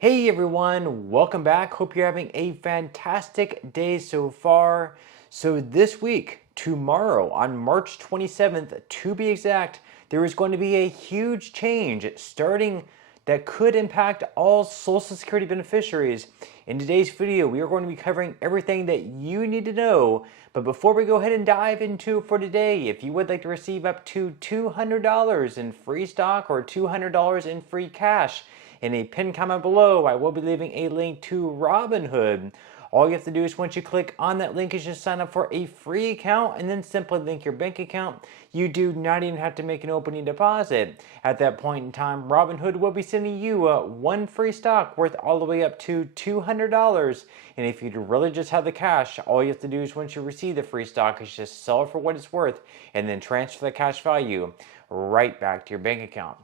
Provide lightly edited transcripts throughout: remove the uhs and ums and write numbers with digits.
Hey everyone, welcome back. Hope you're having a fantastic day so far. So this week, tomorrow on March 27th to be exact, there is going to be a huge change starting that could impact all Social Security beneficiaries. In today's video, we are going to be covering everything that you need to know. But before we go ahead and dive into for today, if you would like to receive up to $200 in free stock or $200 in free cash, in a pinned comment below, I will be leaving a link to Robinhood. All you have to do is once you click on that link is just sign up for a free account and then simply link your bank account. You do not even have to make an opening deposit. At that point in time, Robinhood will be sending you one free stock worth all the way up to $200. And if you really just have the cash, all you have to do is once you receive the free stock is just sell it for what it's worth and then transfer the cash value right back to your bank account.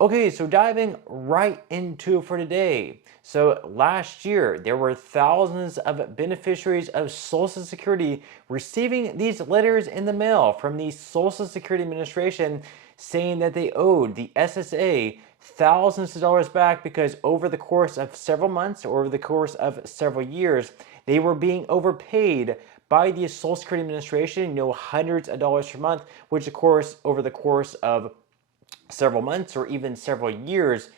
Okay, so diving right into for today. So last year, there were thousands of beneficiaries of Social Security receiving these letters in the mail from the Social Security Administration saying that they owed the SSA thousands of dollars back because over the course of several months or over the course of several years, they were being overpaid by the Social Security Administration, hundreds of dollars per month, which of course, over the course of several months or even several years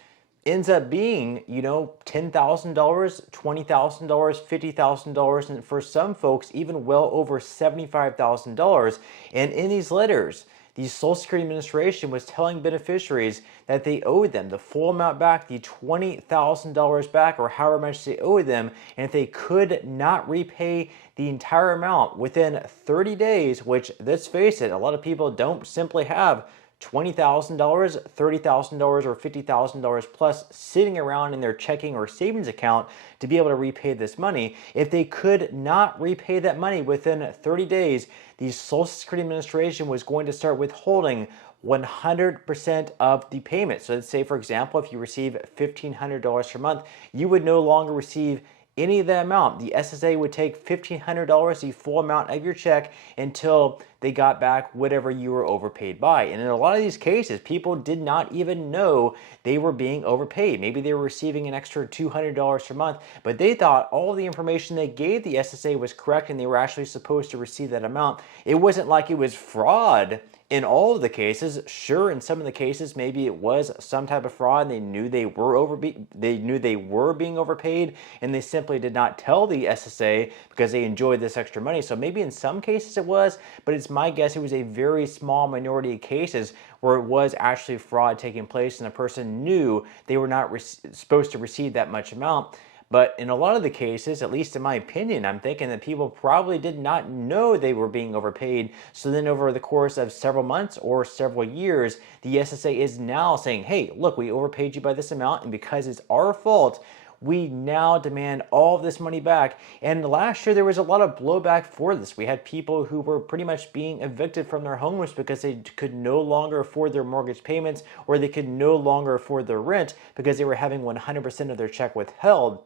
ends up being, $10,000, $20,000, $50,000, and for some folks, even well over $75,000. And in these letters, the Social Security Administration was telling beneficiaries that they owed them the full amount back, the $20,000 back, or however much they owed them. And if they could not repay the entire amount within 30 days, which, let's face it, a lot of people don't simply have $20,000, $30,000, or $50,000 plus sitting around in their checking or savings account to be able to repay this money. If they could not repay that money within 30 days, the Social Security Administration was going to start withholding 100% of the payment. So let's say, for example, if you receive $1,500 per month, you would no longer receive any of that amount. The SSA would take $1,500, the full amount of your check, until they got back whatever you were overpaid by. And in a lot of these cases, people did not even know they were being overpaid. Maybe they were receiving an extra $200 per month, but they thought all the information they gave the SSA was correct and they were actually supposed to receive that amount. It wasn't like it was fraud. In all of the cases, sure, in some of the cases, maybe it was some type of fraud and they knew they were being overpaid and they simply did not tell the SSA because they enjoyed this extra money. So maybe in some cases it was, but it's my guess it was a very small minority of cases where it was actually fraud taking place and the person knew they were not supposed to receive that much amount. But in a lot of the cases, at least in my opinion, I'm thinking that people probably did not know they were being overpaid. So then over the course of several months or several years, the SSA is now saying, hey, look, we overpaid you by this amount, and because it's our fault, we now demand all of this money back. And last year, there was a lot of blowback for this. We had people who were pretty much being evicted from their homes because they could no longer afford their mortgage payments or they could no longer afford their rent because they were having 100% of their check withheld.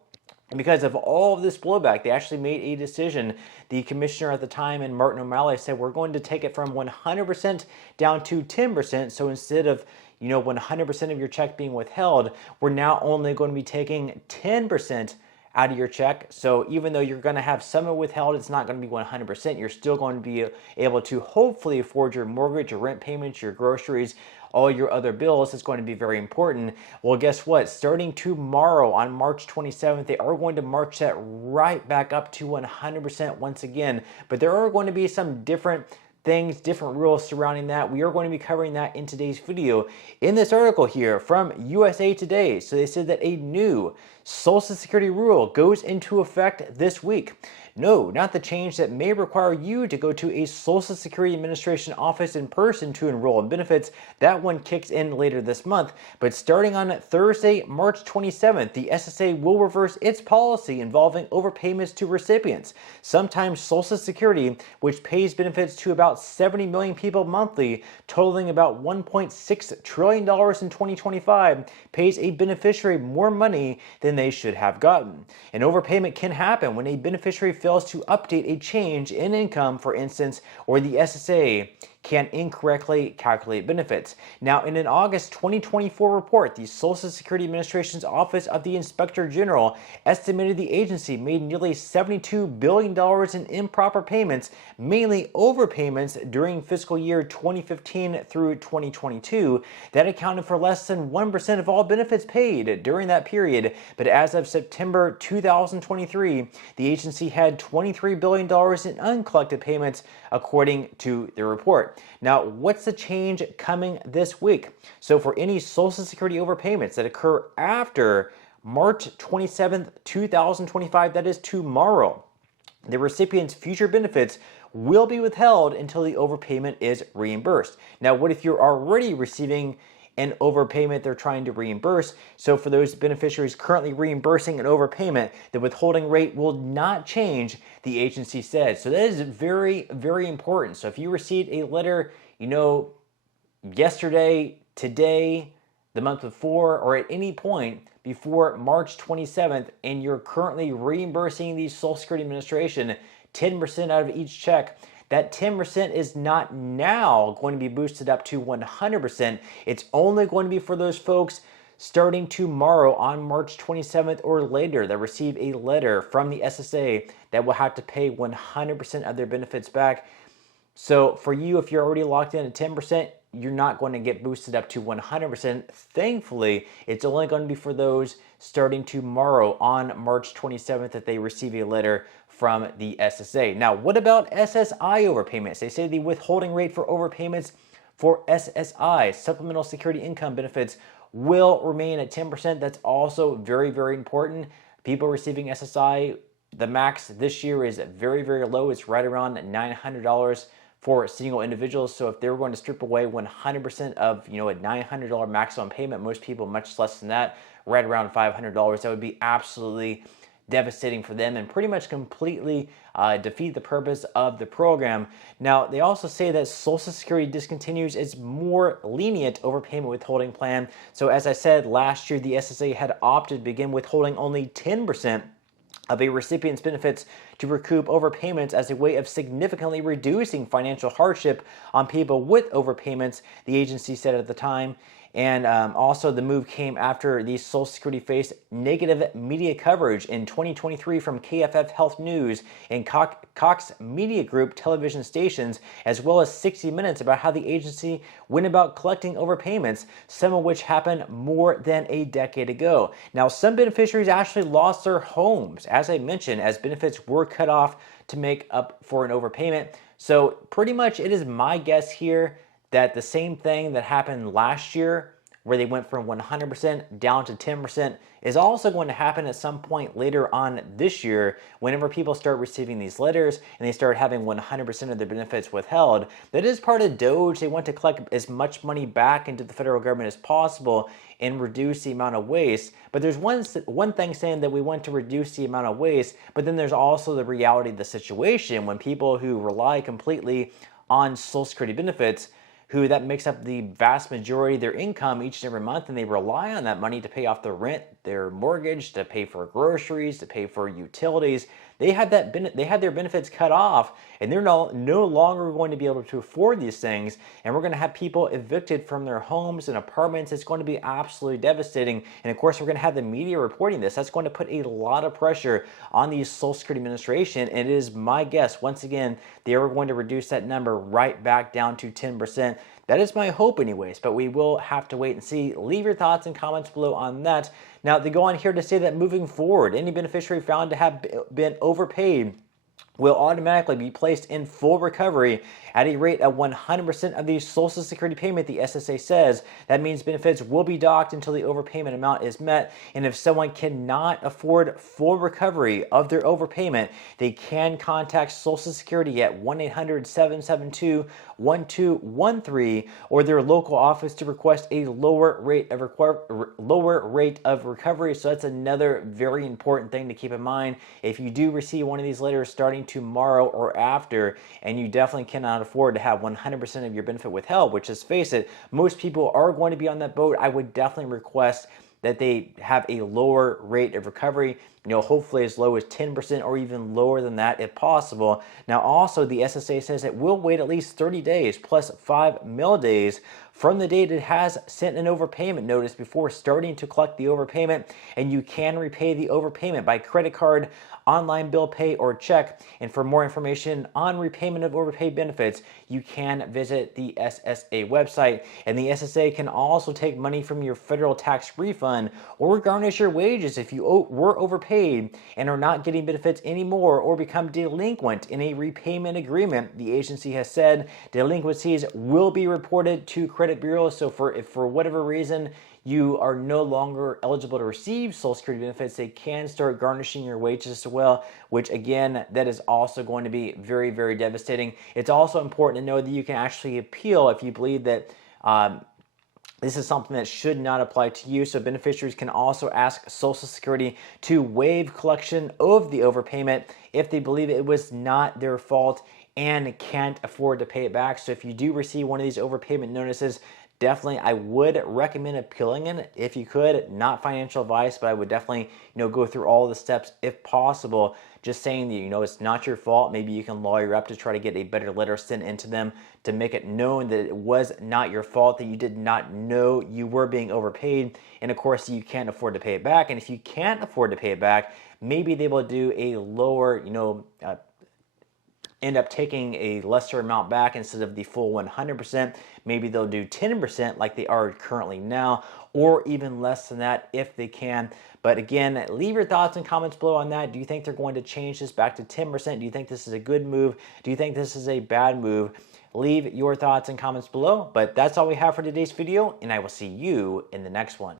And because of all of this blowback, they actually made a decision. The commissioner at the time, and Martin O'Malley, said we're going to take it from 100% down to 10%. So instead of 100% of your check being withheld, we're now only going to be taking 10% out of your check. So even though you're going to have some withheld, it's not going to be 100%. You're still going to be able to hopefully afford your mortgage, your rent payments, your groceries, all your other bills. Is going to be very important. Well, guess what? Starting tomorrow on March 27th, they are going to march that right back up to 100% once again. But there are going to be some different things, different rules surrounding that. We are going to be covering that in today's video. In this article here from USA Today, so they said that a new Social Security rule goes into effect this week. No, not the change that may require you to go to a Social Security Administration office in person to enroll in benefits. That one kicks in later this month. But starting on Thursday, March 27th, the SSA will reverse its policy involving overpayments to recipients. Sometimes Social Security, which pays benefits to about 70 million people monthly, totaling about $1.6 trillion in 2025, pays a beneficiary more money than they should have gotten. An overpayment can happen when a beneficiary fails to update a change in income, for instance, or the SSA can incorrectly calculate benefits. Now, in an August 2024 report, the Social Security Administration's Office of the Inspector General estimated the agency made nearly $72 billion in improper payments, mainly overpayments during fiscal year 2015 through 2022, that accounted for less than 1% of all benefits paid during that period. But as of September 2023, the agency had $23 billion in uncollected payments, according to the report. Now, what's the change coming this week? So for any Social Security overpayments that occur after March 27th, 2025, that is tomorrow, the recipient's future benefits will be withheld until the overpayment is reimbursed. Now, what if you're already receiving an overpayment they're trying to reimburse? So for those beneficiaries currently reimbursing an overpayment, the withholding rate will not change, the agency said. So that is very, very important. So if you received a letter, yesterday, today, the month before, or at any point before March 27th, and you're currently reimbursing the Social Security Administration 10% out of each check, that 10% is not now going to be boosted up to 100%. It's only going to be for those folks starting tomorrow on March 27th or later that receive a letter from the SSA that will have to pay 100% of their benefits back. So for you, if you're already locked in at 10%, you're not going to get boosted up to 100%. Thankfully, it's only going to be for those starting tomorrow on March 27th that they receive a letter from the SSA. Now, what about SSI overpayments? They say the withholding rate for overpayments for SSI, supplemental security income benefits, will remain at 10%. That's also very, very important. People receiving SSI, the max this year is very, very low. It's right around $900 for single individuals. So if they were going to strip away 100% of a $900 maximum payment, most people much less than that, right around $500, that would be absolutely devastating for them and pretty much completely defeat the purpose of the program. Now, they also say that Social Security discontinues its more lenient overpayment withholding plan. So as I said, last year the SSA had opted to begin withholding only 10% of a recipient's benefits to recoup overpayments as a way of significantly reducing financial hardship on people with overpayments, the agency said at the time. And also the move came after the Social Security faced negative media coverage in 2023 from KFF Health News and Cox Media Group television stations, as well as 60 Minutes, about how the agency went about collecting overpayments, some of which happened more than a decade ago. Now, some beneficiaries actually lost their homes, as I mentioned, as benefits were cut off to make up for an overpayment. So pretty much it is my guess here that the same thing that happened last year, where they went from 100% down to 10%, is also going to happen at some point later on this year whenever people start receiving these letters and they start having 100% of their benefits withheld. That is part of DOGE. They want to collect as much money back into the federal government as possible and reduce the amount of waste. But there's one thing saying that we want to reduce the amount of waste, but then there's also the reality of the situation when people who rely completely on Social Security benefits, who that makes up the vast majority of their income each and every month, and they rely on that money to pay off their rent, their mortgage, to pay for groceries, to pay for utilities. They had their benefits cut off, and they're no longer going to be able to afford these things. And we're going to have people evicted from their homes and apartments. It's going to be absolutely devastating. And of course, we're going to have the media reporting this. That's going to put a lot of pressure on the Social Security Administration. And it is my guess, once again, they are going to reduce that number right back down to 10%. That is my hope anyways, but we will have to wait and see. Leave your thoughts and comments below on that. Now, they go on here to say that moving forward, any beneficiary found to have been overpaid will automatically be placed in full recovery at a rate of 100% of the Social Security payment, the SSA says. That means benefits will be docked until the overpayment amount is met. And if someone cannot afford full recovery of their overpayment, they can contact Social Security at 1-800-772-1213 or their local office to request a lower rate of recovery. So that's another very important thing to keep in mind. If you do receive one of these letters starting tomorrow or after, and you definitely cannot afford to have 100% of your benefit withheld, which, let's face it, most people are going to be on that boat, I would definitely request that they have a lower rate of recovery, hopefully as low as 10% or even lower than that if possible. Now, also, the SSA says it will wait at least 30 days plus 5 mail days from the date it has sent an overpayment notice before starting to collect the overpayment, and you can repay the overpayment by credit card, online bill pay, or check. And for more information on repayment of overpaid benefits, you can visit the SSA website. And the SSA can also take money from your federal tax refund or garnish your wages if you were overpaid and are not getting benefits anymore or become delinquent in a repayment agreement. The agency has said delinquencies will be reported to credit bureaus. So if for whatever reason you are no longer eligible to receive Social Security benefits, they can start garnishing your wages as well, which again, that is also going to be very, very devastating. It's also important to know that you can actually appeal if you believe that this is something that should not apply to you. So beneficiaries can also ask Social Security to waive collection of the overpayment if they believe it was not their fault and can't afford to pay it back. So if you do receive one of these overpayment notices, definitely I would recommend appealing it if you could. Not financial advice, but I would definitely go through all the steps if possible. Just saying that it's not your fault. Maybe you can lawyer up to try to get a better letter sent into them to make it known that it was not your fault, that you did not know you were being overpaid, and of course you can't afford to pay it back. And if you can't afford to pay it back, maybe they will do a lower, end up taking a lesser amount back instead of the full 100%. Maybe they'll do 10% like they are currently now, or even less than that if they can. But again, leave your thoughts and comments below on that. Do you think they're going to change this back to 10%? Do you think this is a good move? Do you think this is a bad move? Leave your thoughts and comments below. But that's all we have for today's video, and I will see you in the next one.